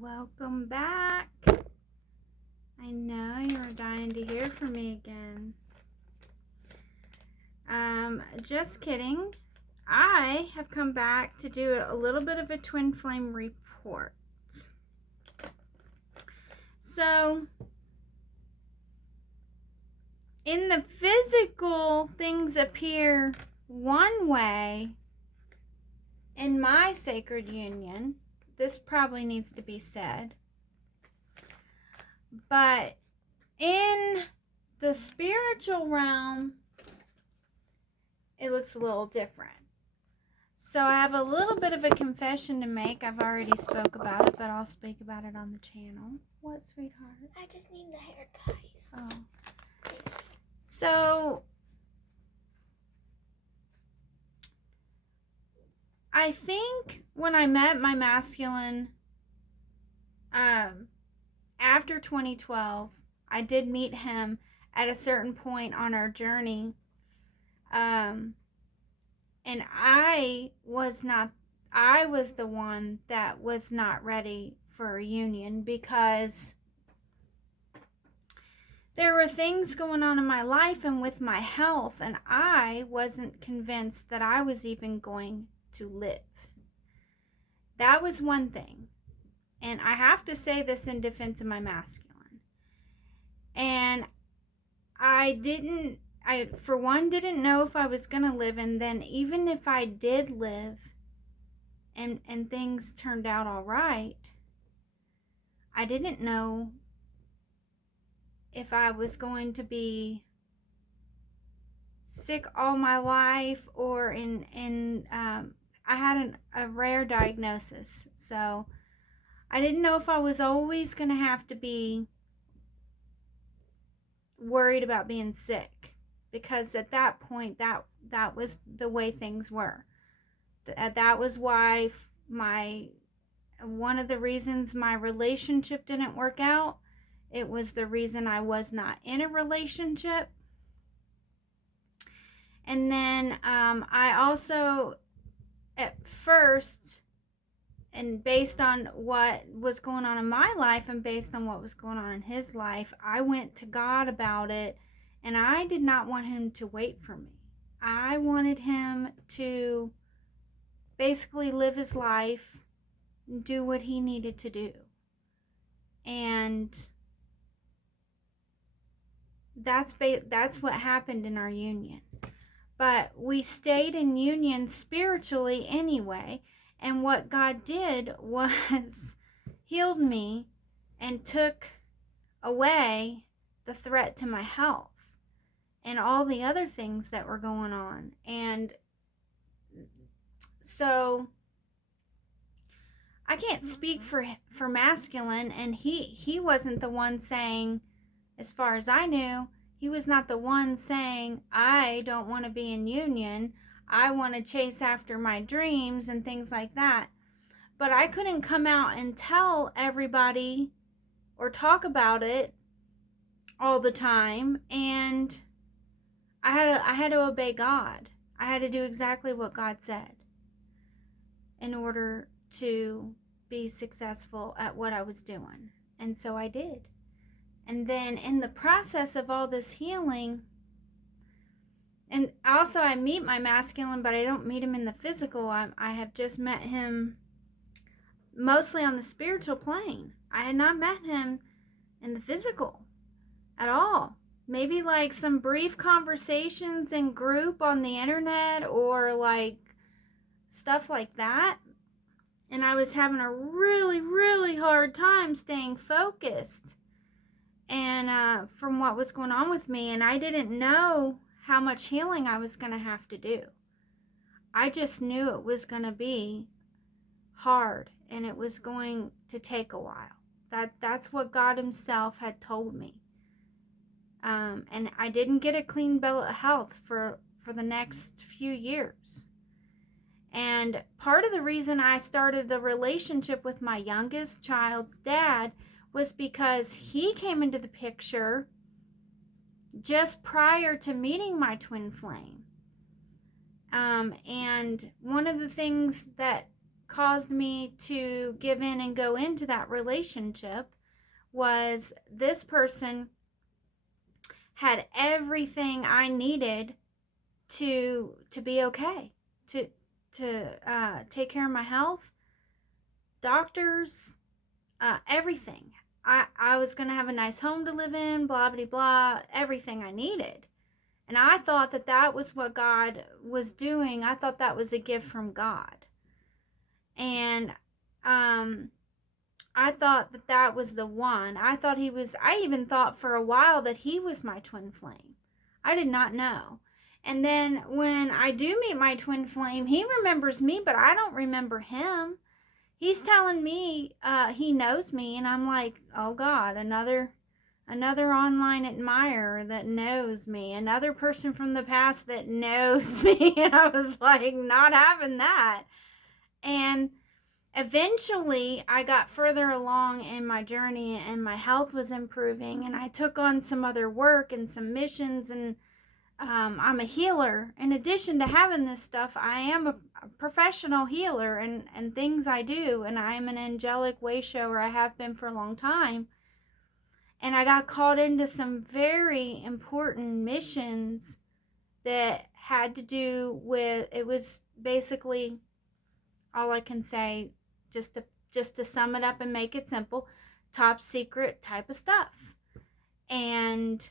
Welcome back. I know you were dying to hear from me again. Just kidding. I have come back to do a little bit of a twin flame report. So, in the physical, things appear one way in my sacred union. This probably needs to be said. But in the spiritual realm, it looks a little different. So I have a little bit of a confession to make. I've already spoke about it, but I'll speak about it on the channel. What, sweetheart? I just need the hair ties. Oh. So I think when I met my masculine after 2012, I did meet him at a certain point on our journey. And I was the one that was not ready for a union because there were things going on in my life and with my health, and I wasn't convinced that I was even going to live. That was one thing. And I have to say this in defense of my masculine. And I for one, didn't know if I was going to live. And then even if I did live and things turned out all right, I didn't know if I was going to be sick all my life or I had a rare diagnosis. So I didn't know if I was always going to have to be worried about being sick, because at that point that was the way things were. That was why one of the reasons my relationship didn't work out. It was the reason I was not in a relationship. And then I also, at first, and based on what was going on in my life and based on what was going on in his life, I went to God about it, and I did not want him to wait for me. I wanted him to basically live his life, do what he needed to do. And that's what happened in our union. But we stayed in union spiritually anyway. And what God did was healed me and took away the threat to my health and all the other things that were going on. And so I can't speak for masculine, and he wasn't the one saying, as far as I knew, he was not the one saying, I don't want to be in union. I want to chase after my dreams and things like that. But I couldn't come out and tell everybody or talk about it all the time. And I had to obey God. I had to do exactly what God said in order to be successful at what I was doing. And so I did. And then in the process of all this healing, and also I meet my masculine, but I don't meet him in the physical. I have just met him mostly on the spiritual plane. I had not met him in the physical at all. Maybe like some brief conversations in group on the internet or like stuff like that. And I was having a really, really hard time staying focused and from what was going on with me. And I didn't know how much healing I was going to have to do. I just knew it was going to be hard and it was going to take a while. That's what God himself had told me. And I didn't get a clean bill of health for the next few years. And part of the reason I started the relationship with my youngest child's dad was because he came into the picture just prior to meeting my twin flame. And one of the things that caused me to give in and go into that relationship was this person had everything I needed to be okay, to take care of my health, doctors, everything. I was going to have a nice home to live in, blah, blah, blah, everything I needed. And I thought that that was what God was doing. I thought that was a gift from God. And I thought that that was the one. I even thought for a while that he was my twin flame. I did not know. And then when I do meet my twin flame, he remembers me, but I don't remember him. He's telling me he knows me, and I'm like, oh God, another online admirer that knows me, another person from the past that knows me. And I was like, not having that. And eventually I got further along in my journey and my health was improving, and I took on some other work and some missions, and I'm a healer. In addition to having this stuff, I am a professional healer and things I do, and I'm an angelic way shower. I have been for a long time. And I got called into some very important missions that had to do with, it was basically, all I can say, just to sum it up and make it simple, top secret type of stuff. And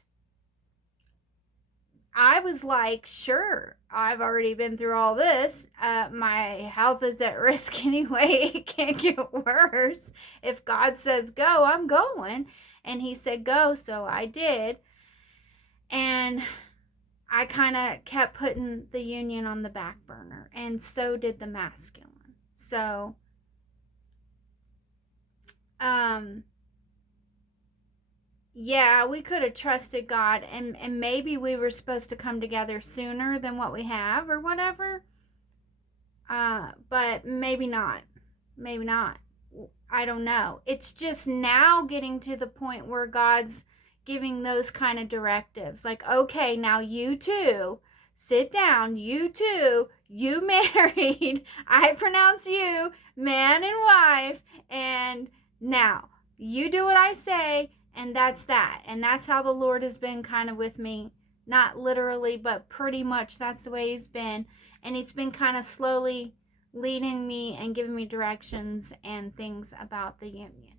I was like, sure, I've already been through all this. My health is at risk anyway. It can't get worse. If God says go, I'm going. And he said go, so I did. And I kind of kept putting the union on the back burner. And so did the masculine. So, yeah, we could have trusted God, and maybe we were supposed to come together sooner than what we have or whatever. But maybe not. Maybe not. I don't know. It's just now getting to the point where God's giving those kind of directives. Like, okay, now you two, sit down. You two, you married. I pronounce you man and wife. And now you do what I say. And that's that. And that's how the Lord has been kind of with me. Not literally, but pretty much that's the way he's been. And he's been kind of slowly leading me and giving me directions and things about the union.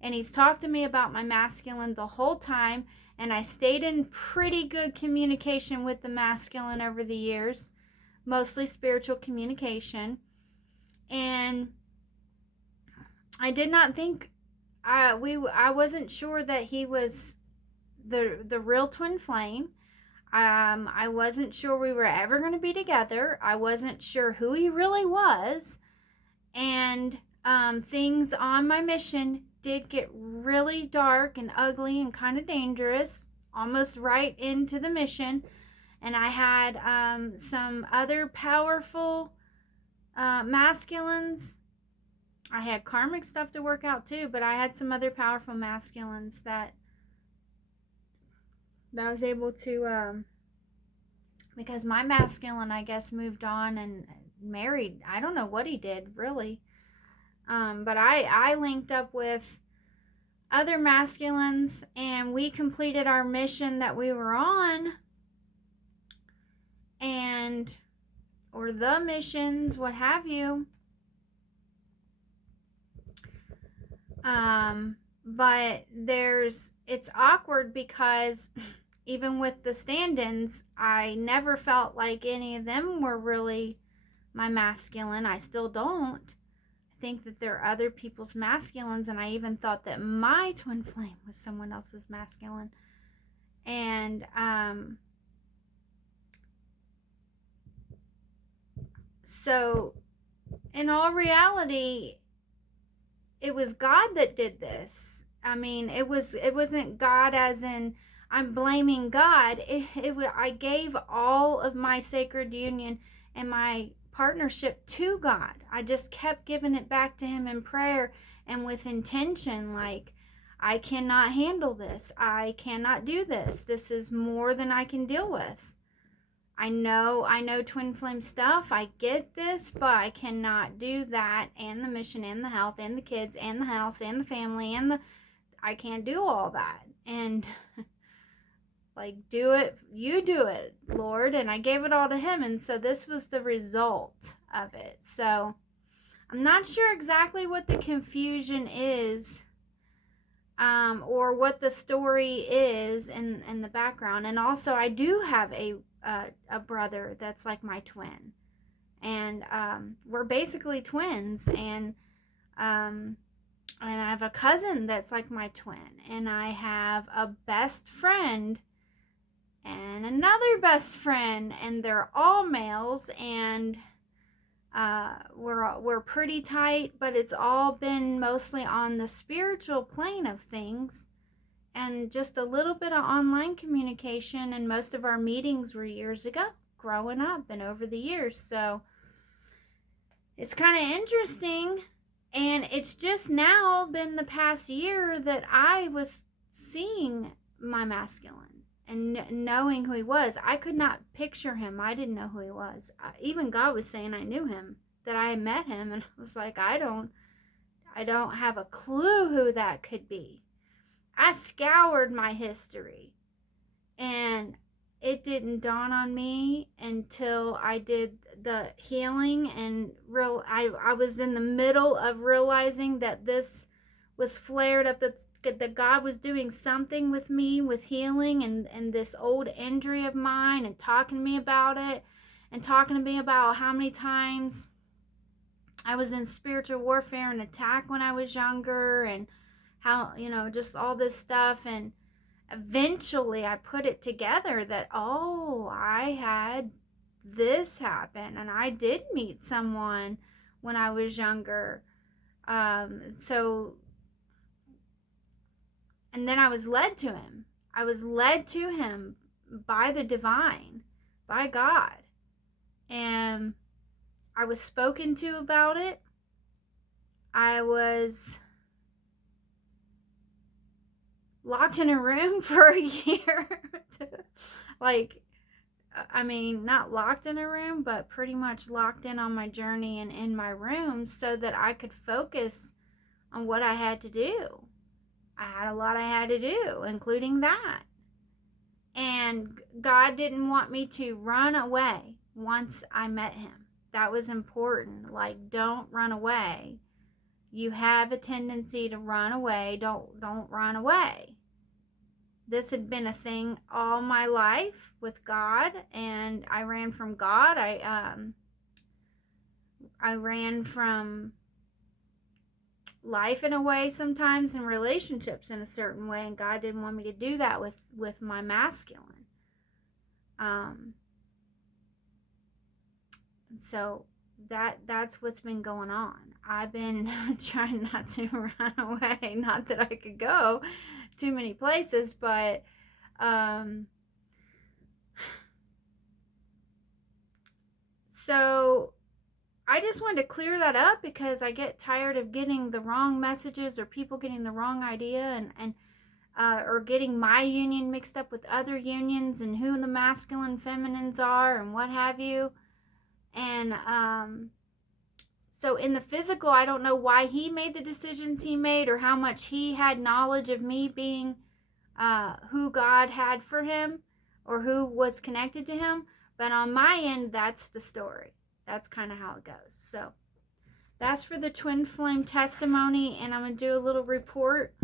And he's talked to me about my masculine the whole time. And I stayed in pretty good communication with the masculine over the years. Mostly spiritual communication. And I did not think I wasn't sure that he was the real twin flame. I wasn't sure we were ever going to be together. I wasn't sure who he really was. And things on my mission did get really dark and ugly and kind of dangerous, almost right into the mission. And I had some other powerful masculines. I had karmic stuff to work out too, but I had some other powerful masculines that I was able to, because my masculine, I guess, moved on and married. I don't know what he did, really. But I linked up with other masculines, and we completed our mission that we were on, or the missions, what have you. But it's awkward because even with the stand-ins, I never felt like any of them were really my masculine. I still don't. I think that they're other people's masculines, and I even thought that my twin flame was someone else's masculine. And so in all reality, it was God that did this. I mean, it wasn't God as in I'm blaming God. I gave all of my sacred union and my partnership to God. I just kept giving it back to him in prayer and with intention, like, I cannot handle this. I cannot do this. This is more than I can deal with. I know twin flame stuff. I get this, but I cannot do that and the mission and the health and the kids and the house and the family and I can't do all that. And like, do it, you do it, Lord. And I gave it all to him. And so this was the result of it. So I'm not sure exactly what the confusion is, or what the story is in the background. And also, I do have a brother that's like my twin, and we're basically twins. And I have a cousin that's like my twin, and I have a best friend and another best friend, and they're all males, and we're pretty tight, but it's all been mostly on the spiritual plane of things, and just a little bit of online communication. And most of our meetings were years ago, growing up and over the years. So it's kind of interesting. And it's just now been the past year that I was seeing my masculine and knowing who he was. I could not picture him. I didn't know who he was. Even God was saying I knew him, that I met him, and I was like, I don't have a clue who that could be. I scoured my history, and it didn't dawn on me until I did the healing, and I was in the middle of realizing that this was flared up, that God was doing something with me with healing and this old injury of mine, and talking to me about it, and talking to me about how many times I was in spiritual warfare and attack when I was younger, and how, just all this stuff. And eventually I put it together that, I had this happen, and I did meet someone when I was younger. So, and then I was led to him. I was led to him by the divine, by God. And I was spoken to about it. I was locked in a room for a year. Not locked in a room, but pretty much locked in on my journey and in my room, so that I could focus on what I had to do. I had a lot I had to do, including that. And God didn't want me to run away once I met him. That was important. Like, don't run away. You have a tendency to run away. Don't run away. This had been a thing all my life with God, and I ran from God. I ran from life in a way sometimes, and relationships in a certain way, and God didn't want me to do that with my masculine. So that's what's been going on. I've been trying not to run away. Not that I could go too many places, but so I just wanted to clear that up, because I get tired of getting the wrong messages, or people getting the wrong idea, and or getting my union mixed up with other unions, and who the masculine feminines are, and what have you. And so in the physical, I don't know why he made the decisions he made, or how much he had knowledge of me being who God had for him, or who was connected to him. But on my end, that's the story. That's kind of how it goes. So that's for the twin flame testimony, and I'm going to do a little report